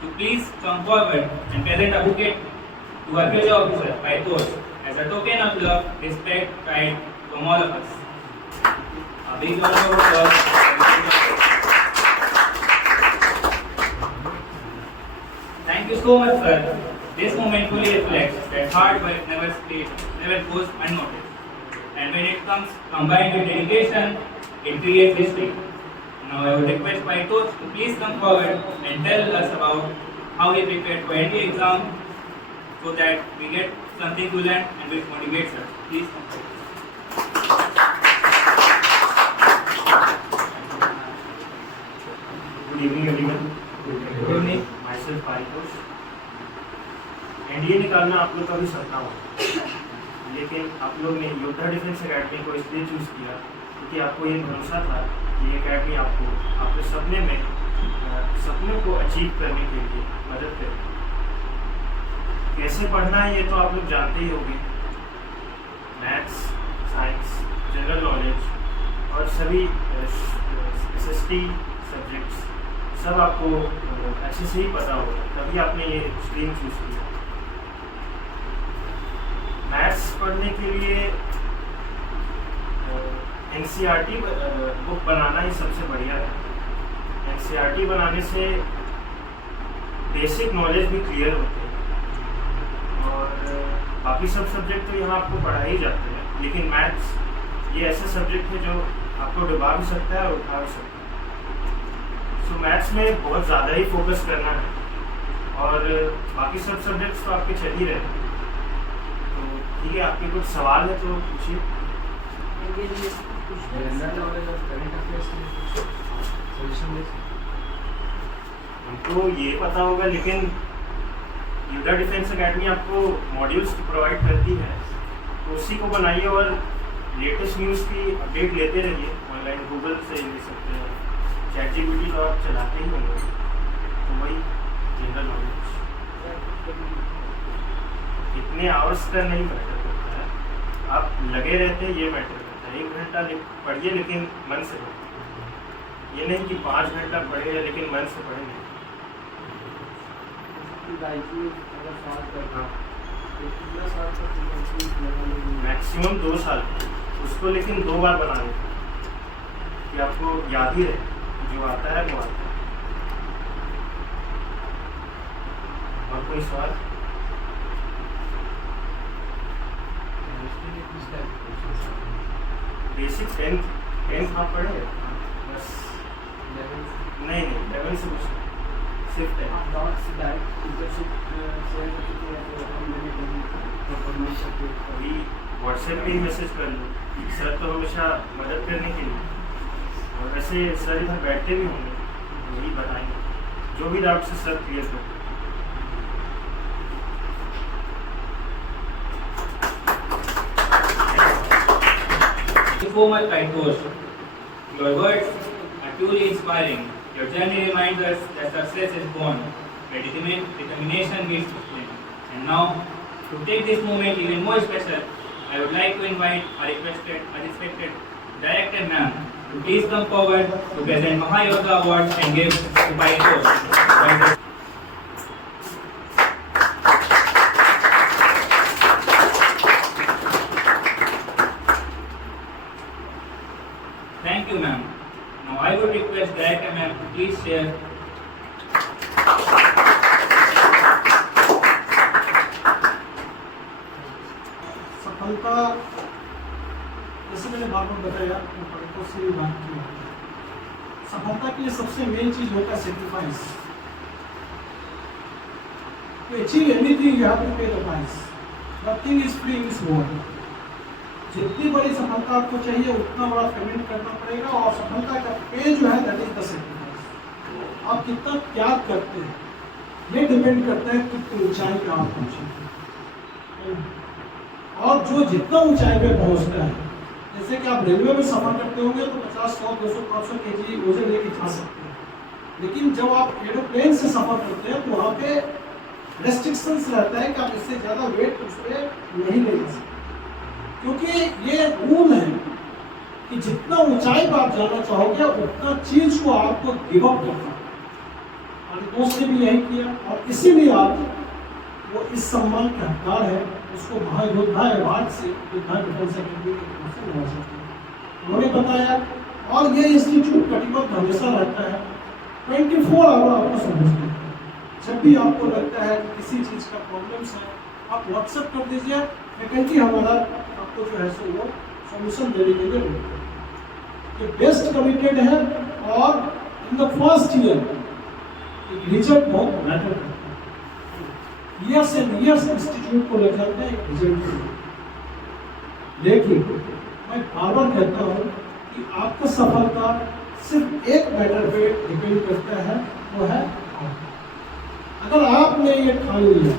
to please come forward and present a bouquet to our future officer by post as a token of love, respect, pride from all of us. A big round of applause. Thank you so much, sir. This moment fully reflects that hard work never goes unnoticed. And when it comes combined with dedication, it creates history. Now I would request Paitos to please come forward and tell us about how he prepared for NDA exam so that we get something to learn and which motivates us. Please come forward. Good evening everyone. Good evening. Myself Paitos. NDA निकालना आप लोग का भी सपना हो, लेकिन आप लोग ने योद्धा डिफेंस एकेडमी को इसलिए चूज़ किया क्योंकि आपको ये भरोसा था कि ये एकेडमी आपको आपके सपने को अचीव करने के लिए मदद करेगी। कैसे पढ़ना है ये तो आप लोग जानते ही होंगे। मैथ्स, साइंस, जनरल नॉलेज और सभी एसएसटी सब्जेक्ट्स सब आपको अच्छे से ही पता होगा, तभी आपने ये स्ट्रीम चूज़ किया। मैथ्स पढ़ने के लिए एनसीईआरटी बुक बनाना ही सबसे बढ़िया है। एनसीईआरटी बनाने से बेसिक नॉलेज भी क्लियर होते हैं और बाकी सब सब्जेक्ट तो यहाँ आपको पढ़ा ही जाते हैं, लेकिन मैथ्स ये ऐसे सब्जेक्ट है जो आपको डुबा भी सकता है और उठा भी सकता है। सो मैथ्स में बहुत ज़्यादा ही फोकस करना है और बाकी सब सब्जेक्ट्स तो आपके चल ही रहे हैं। तो ठीक है, आपके कुछ सवाल है तो पूछिए। हमको ये पता होगा, लेकिन योद्धा डिफेंस एकेडमी आपको मॉड्यूल्स प्रोवाइड करती है, तो उसी को बनाइए और लेटेस्ट न्यूज़ की अपडेट लेते रहिए। ऑनलाइन गूगल से ले सकते हैं, ChatGPT तो आप चलाते ही होंगे, तो वही जनरल नॉलेज। कितने आवर्स का नहीं मैटर करता है, आप लगे रहते हैं ये मैटर करता है। 1 घंटा पढ़िए लेकिन मन से पढ़िए, ये नहीं कि 5 घंटा पढ़े लेकिन मन से पढ़े नहीं। मैक्सिमम 2 साल, उसको लेकिन 2 बार बनाने कि आपको याद ही रहे, जो आता है वो आता है। और कोई सवाल? बेसिक 10th आप पढ़े बस? नहीं 11 से कुछ सिर्फ 10। अभी व्हाट्सएप पे ही मैसेज कर लो, सर तो हमेशा मदद करने के लिए, और वैसे सर इधर बैठते भी होंगे, वही बताएंगे जो भी डाउट से सर क्लियर कर। So much, Paitos. Your words are truly inspiring. Your journey reminds us that success is born where determination meets discipline. And now, to take this moment even more special, I would like to invite our respected Director Ma'am to please come forward to present Mahayodha Awards and gifts to Paitos. Thank you, ma'am. Now I would request Director ma'am to please share. सफलता, जैसे मैंने बार बार बताया, पढ़तों से भी बात की, सफलता के लिए सबसे मेन चीज होता है sacrifice. To achieve anything, you have to pay the price. Nothing is free in this world. जितनी बड़ी सफलता आपको चाहिए उतना बड़ा पेमेंट करना पड़ेगा, और सफलता का पे जो है दैट इज द सेक्रीफाइस। आप कितना त्याग करते हैं ये डिपेंड करता है कितनी ऊंचाई पे आप पहुंचे। और जो जितना ऊंचाई पे पहुंचता है, जैसे कि आप रेलवे में सफर करते होंगे तो 50, 100, 200, 500 kg वजन लेके जा सकते हैं, लेकिन जब आप एरोप्लेन से सफर करते हैं तो वहाँ पे रेस्ट्रिक्शंस रहता है कि आप इससे ज़्यादा वेट उस पर नहीं ले जा सकते, क्योंकि ये रूल है कि जितना ऊंचाई पर आप जाना चाहोगे उतना चीज को आपको गिव अप करना। हमारे दोस्त ने भी यही किया और इसीलिए आज वो इस सम्मान के हकदार है। उसको महायोद्धा अवार्ड से योद्धा डिफेंस एकेडमी के तरफ से नवाजा गया। उन्होंने बताया और ये इंस्टीट्यूट कटिबद्ध हमेशा रहता है 24 आवर आपको समझते हैं। जब भी आपको लगता है कि किसी चीज़ का प्रॉब्लम्स है आप व्हाट्सएप कर दीजिए, फैकल्टी हमारा आपको जो है सो वो सॉल्यूशन देने के लिए रेडी है। ये बेस्ट कमिटेड है और in the first year result बहुत मैटर करता है। ईयर्स एंड ईयर्स इंस्टीट्यूट को लग जाते हैं एक रिजल्ट के लिए। लेकिन मैं बार बार कहता हूँ कि आपका सफलता सिर्फ एक मैटर पे डिपेंड करता है, वो है आप। अगर आपने ये ठान लिया,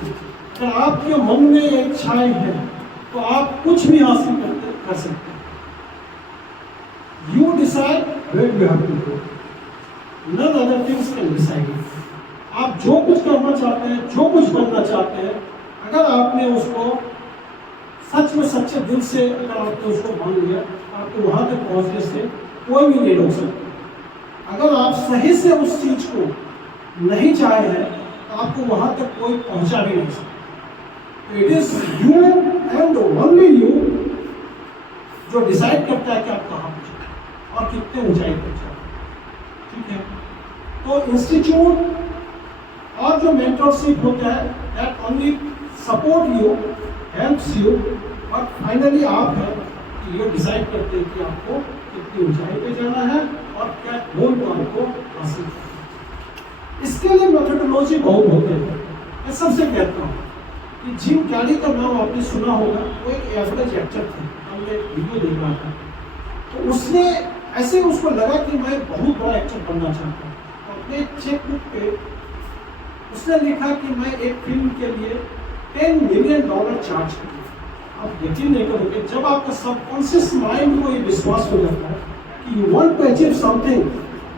अगर आपके मन में ये इच्छाएं हैं तो आप कुछ भी हासिल कर सकते हैं। You decide where you have to go. None other things can decide it. आप जो कुछ करना चाहते हैं, जो कुछ बनना चाहते हैं, अगर आपने उसको सच में सच्चे दिल से अगर आपने उसको मान लिया, आपको वहां तक पहुंचने से कोई भी नहीं रोक सकता। अगर आप सही से उस चीज को नहीं चाहे हैं तो आपको वहां तक कोई पहुंचा भी नहीं सकता। It is you and only you जो डिसाइड करता है कि आप कहाँ पहुंचे और कितने ऊंचाई पर जाए। ठीक है, तो इंस्टीट्यूट और जो मेंटरशिप होता है that only support you, helps you, और फाइनली आप है कि ये डिसाइड करते हैं कि आपको कितनी ऊंचाई पे जाना है और क्या गोल को आपको हासिल करना है। इसके लिए मेथोडोलॉजी बहुत होते हैं। मैं सबसे कहता हूँ कि जिम कैरी का नाम आपने सुना होगा, वो एक एवरेज एक्टर थे। हमने एक वीडियो देख रहा था तो उसने ऐसे उसको लगा कि मैं बहुत बड़ा एक्टर बनना चाहता हूँ। तो अपने चेकबुक पे उसने लिखा कि मैं एक फिल्म के लिए $10 मिलियन चार्ज करूँ। आप यकीन नहीं करोगे, जब आपका सबकॉन्शियस माइंड को ये विश्वास हो जाता है कि you want to achieve something,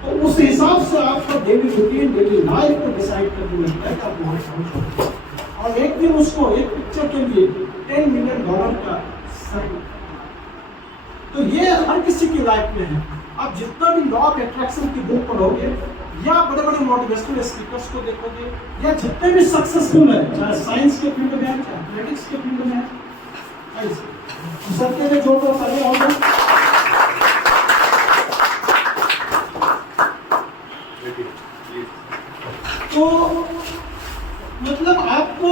तो उस हिसाब से आपका डेली रूटीन, डेली लाइफ को डिसाइड करने लगता है कि आप वहाँ पहुँचोगे। और एक दिन उसको एक पिक्चर के लिए $10 मिलियन का साइन। तो ये हर किसी की लाइफ में है। आप जितना भी लॉ ऑफ अट्रैक्शन की बुक पढ़ोगे या बड़े बड़े मोटिवेशनल स्पीकर्स को देखोगे या जितने भी सक्सेसफुल है, चाहे साइंस के फील्ड में है, चाहे एथलेटिक्स के फील्ड में है, सबके लिए जोड़कर पहले होगा। तो मतलब आपको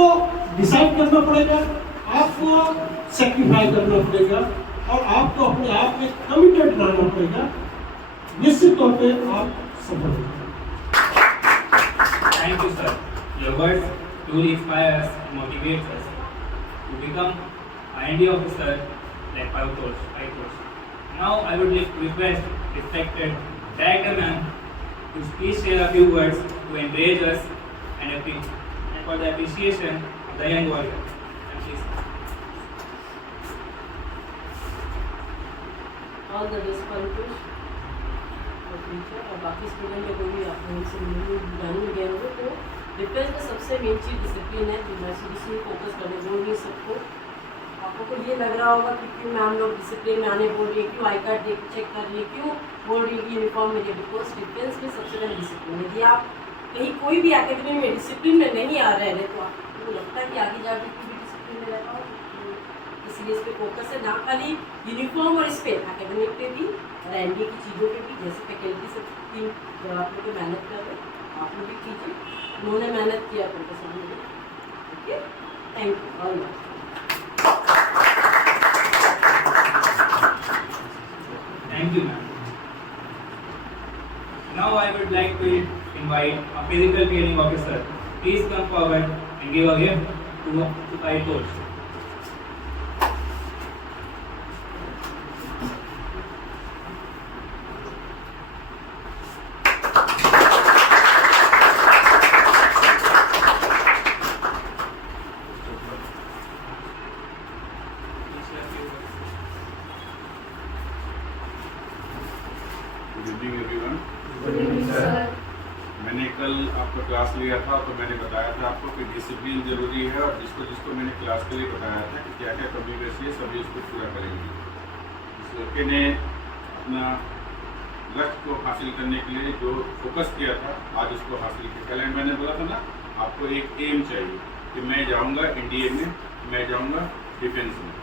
डिसाइड करना पड़ेगा, आपको सेक्रीफाई करना पड़ेगा और आपको अपने आप में कमिटेड रहना पड़ेगा। निश्चित तौर पे आप सफल होंगे। Thank you, sir. Your words truly inspire us and motivate us to become IND officer like Payutosh. Now I would like to request respected Director Ma'am to please share a few words to encourage us and for the appreciation of the young warrior. Thank you, sir. All the best, Payutosh, और teacher और बाकी student को भी आपने उनसे जाने में गए होंगे। तो डिफेंस में सबसे मेन चीज़ डिसिप्लिन है। जिसमें फोकस करने बोल रही सबको। आपको को ये लग रहा होगा कि क्यों मैम लोग डिसिप्लिन में आने बोल रही है, क्यों आई कार्ड चेक कर रही है, क्यों बोल रही है यूनिफॉर्म में। बिकॉज डिफेंस में सबसे पहले डिसिप्लिन। यदि आप कहीं कोई भी एकेडमी में डिसिप्लिन में नहीं आ रहे तो आपको लगता है कि आगे जाके भी डिसिप्लिन में रहता हो। इसलिए इस पर फोकस है, ना खाली यूनिफॉर्म और इस पर एकेडमिक पे भी और एनडीए की चीज़ों पे भी। जैसे फैकल्टी से टीम जब आप लोग मेहनत कर रहे हैं आप लोग भी कीजिए। उन्होंने मेहनत किया प्रोफेसर ने। Okay, thank you very much. Thank you, ma'am. Now I would like to invite a physical training officer. Please come forward and give a gift to Payutosh. Good evening everyone. मैंने कल आपका class लिया था तो मैंने बताया था आपको कि डिसिप्लिन जरूरी है और जिसको जिसको मैंने क्लास के लिए बताया था कि क्या क्या कमी वैसी है सभी इसको पूरा करेंगे। इस लड़के ने अपना लक्ष्य को हासिल करने के लिए जो फोकस किया था आज उसको हासिल किया। कल मैंने बोला था ना, आपको एक एम चाहिए कि मैं जाऊंगा एनडीए में, मैं जाऊंगा डिफेंस में।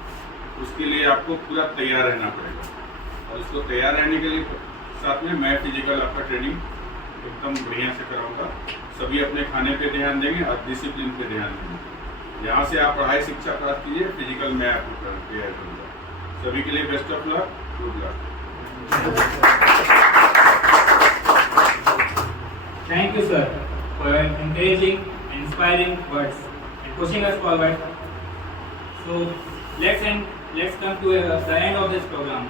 उसके लिए आपको पूरा तैयार रहना पड़ेगा, और उसको तैयार रहने के लिए साथ में मैं फिजिकल आपका ट्रेनिंग एकदम बढ़िया से कराऊंगा। सभी अपने खाने पे ध्यान देंगे और डिसिप्लिन पे ध्यान देंगे। यहाँ से आप पढ़ाई शिक्षा प्राप्त कीजिए, फिजिकल मैं आपको तैयार करूँगा। सभी के लिए best of luck, good luck. Thank you, sir, for your encouraging and inspiring words and pushing us forward. So let's come to the end of this program,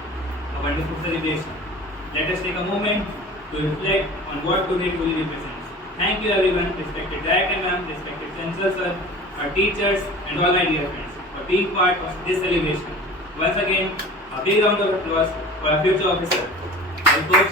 a wonderful celebration. Let us take a moment to reflect on what today truly represents. Thank you, everyone, respected director ma'am, respected chancellor sir, our teachers, and all my dear friends for being part of this celebration. Once again, a big round of applause for our future officer. Our coach,